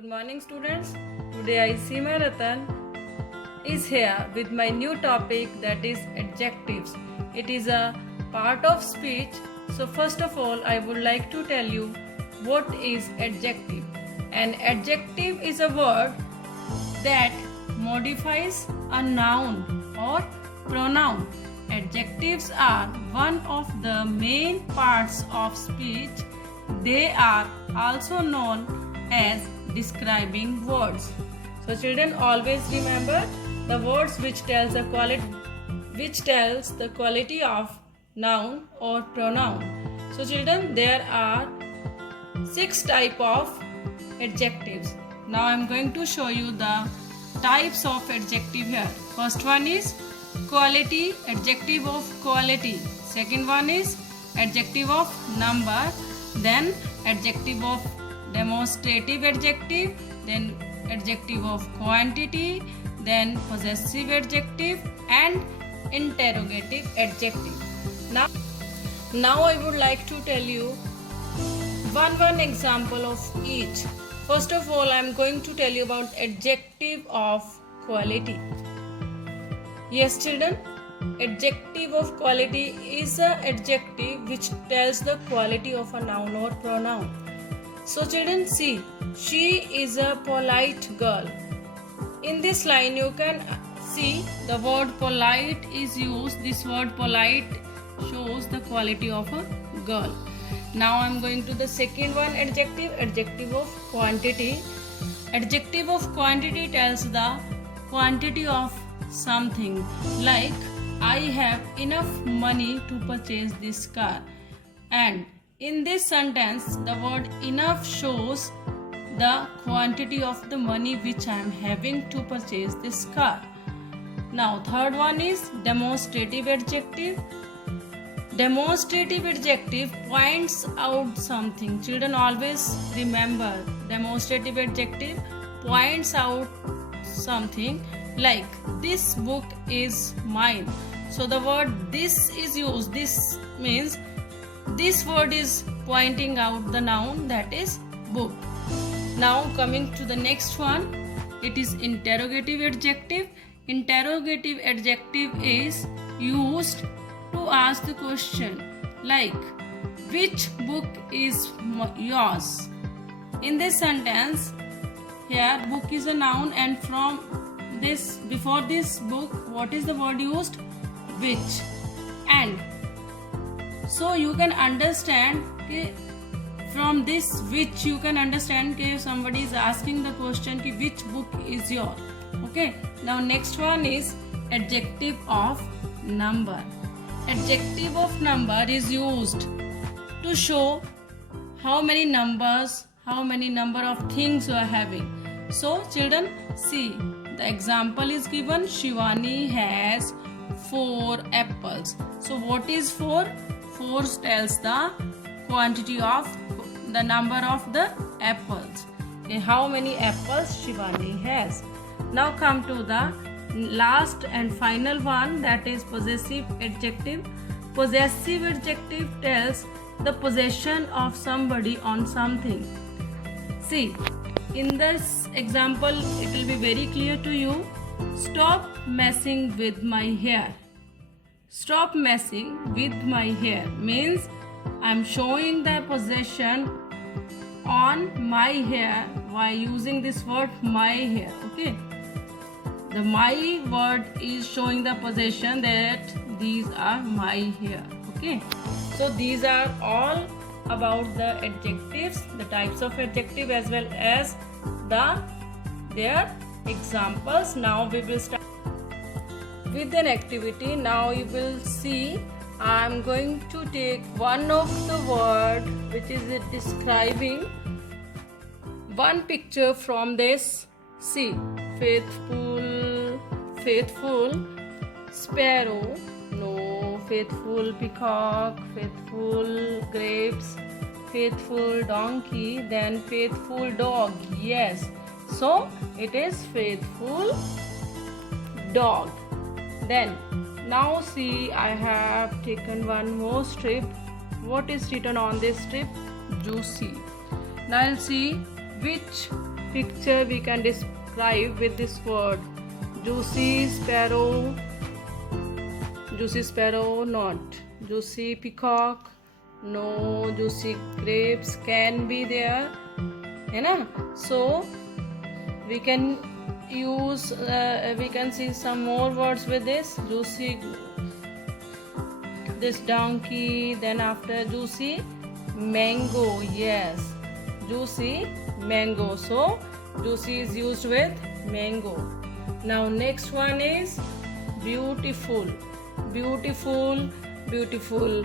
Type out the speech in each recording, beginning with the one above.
Good morning, students. Today I Seema Ratan is here with my new topic, that is adjectives. It is a part of speech. So first of all, I would like to tell you what is adjective. An adjective is a word that modifies a noun or pronoun. Adjectives are one of the main parts of speech. They are also known as describing words. So children, always remember the words which tells the quality of noun or pronoun. So children, there are 6 types of adjectives. Now I am going to show you the types of adjective here. First one is quality, adjective of quality. Second one is adjective of number, then adjective of demonstrative adjective, then adjective of quantity, then possessive adjective and interrogative adjective. Now I would like to tell you one example of each. First of all, I am going to tell you about adjective of quality. Yes children, adjective of quality is an adjective which tells the quality of a noun or pronoun. So children, see, she is a polite girl. In this line you can see the word polite is used. This word polite shows the quality of a girl. Now I am going to the second one, adjective of quantity. Adjective of quantity tells the quantity of something, like I have enough money to purchase this car. And in this sentence, the word enough shows the quantity of the money which I am having to purchase this car. Now third one is demonstrative adjective. Demonstrative adjective points out something. Children, always remember, demonstrative adjective points out something, like this book is mine. So the word this is used. This means this word is pointing out the noun, that is book. Now coming to the next one, it is interrogative adjective. Interrogative adjective is used to ask the question, like which book is yours. In this sentence, here book is a noun, and from this, before this book, what is the word used? Which. And so you can understand from this which, you can understand if somebody is asking the question which book is yours. Okay. Now next one is adjective of number. Adjective of number is used to show how many number of things you are having. So children, see, the example is given, Shivani has 4 apples. So what is 4? 4 tells the quantity of the number of the apples. Okay, how many apples Shivani has. Now come to the last and final one, that is possessive adjective. Possessive adjective tells the possession of somebody on something. See, in this example it will be very clear to you. Stop messing with my hair. Stop messing with my hair means I am showing the possession on my hair by using this word my hair. Okay, the my word is showing the possession that these are my hair. Okay, so these are all about the adjectives, the types of adjective, as well as their examples. Now we will start with an activity. Now you will see, I am going to take one of the word which is describing one picture from this. See, faithful, sparrow, no, faithful peacock, faithful grapes, faithful donkey, then faithful dog. Yes, so it is faithful dog. Then now see, I have taken one more strip. What is written on this strip? Juicy. Now I'll see which picture we can describe with this word? Juicy sparrow. Juicy sparrow, not. Juicy peacock, no. Juicy grapes can be there, है ना? So we can use we can see some more words with this. Juicy, this donkey. Then after juicy mango, yes, juicy mango. So juicy is used with mango. Now next one is beautiful. Beautiful, beautiful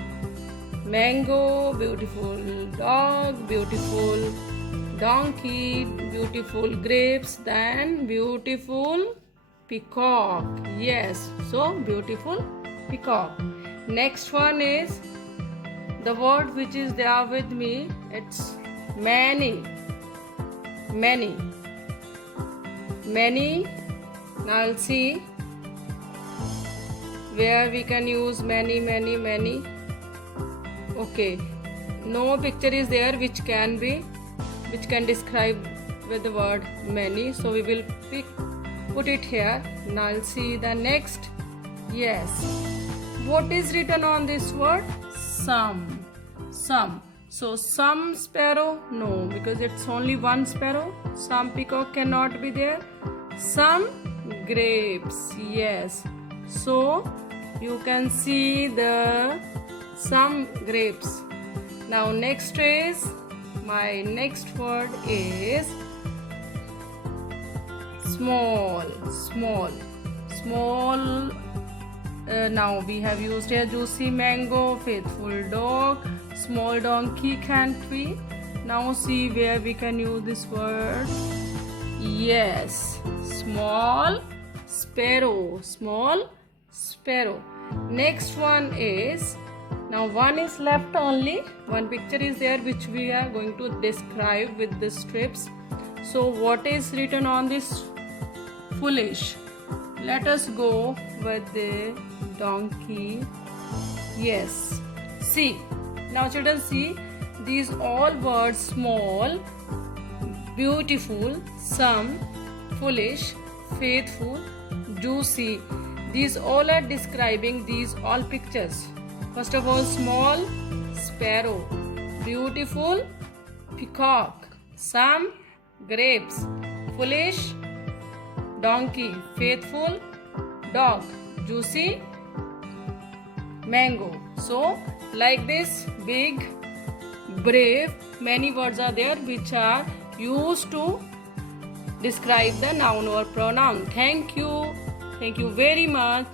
mango, beautiful dog, beautiful donkey, beautiful grapes, then beautiful peacock. Yes, so beautiful peacock. Next one is the word which is there with me. It's many. Many. Many. Now I'll see where we can use many, many, many. Okay, no picture is there which can describe with the word many, so we will put it here. Now I'll see the next. Yes, what is written on this word? Some. So some sparrow, no, because it's only one sparrow. Some peacock cannot be there. Some grapes, yes. So you can see the some grapes. Now next is, my next word is small. Now we have used here juicy mango, faithful dog, small donkey can't we? Now see where we can use this word. Yes, small sparrow. Next one is, now one is left only. One picture is there which we are going to describe with the strips. So what is written on this? Foolish. Let us go with the donkey. Yes. See. Now children, see these all words: small, beautiful, some, foolish, faithful, juicy. These all are describing these all pictures. First of all, small sparrow, beautiful peacock, some grapes, foolish donkey, faithful dog, juicy mango. So like this, big, brave, many words are there which are used to describe the noun or pronoun. Thank you very much.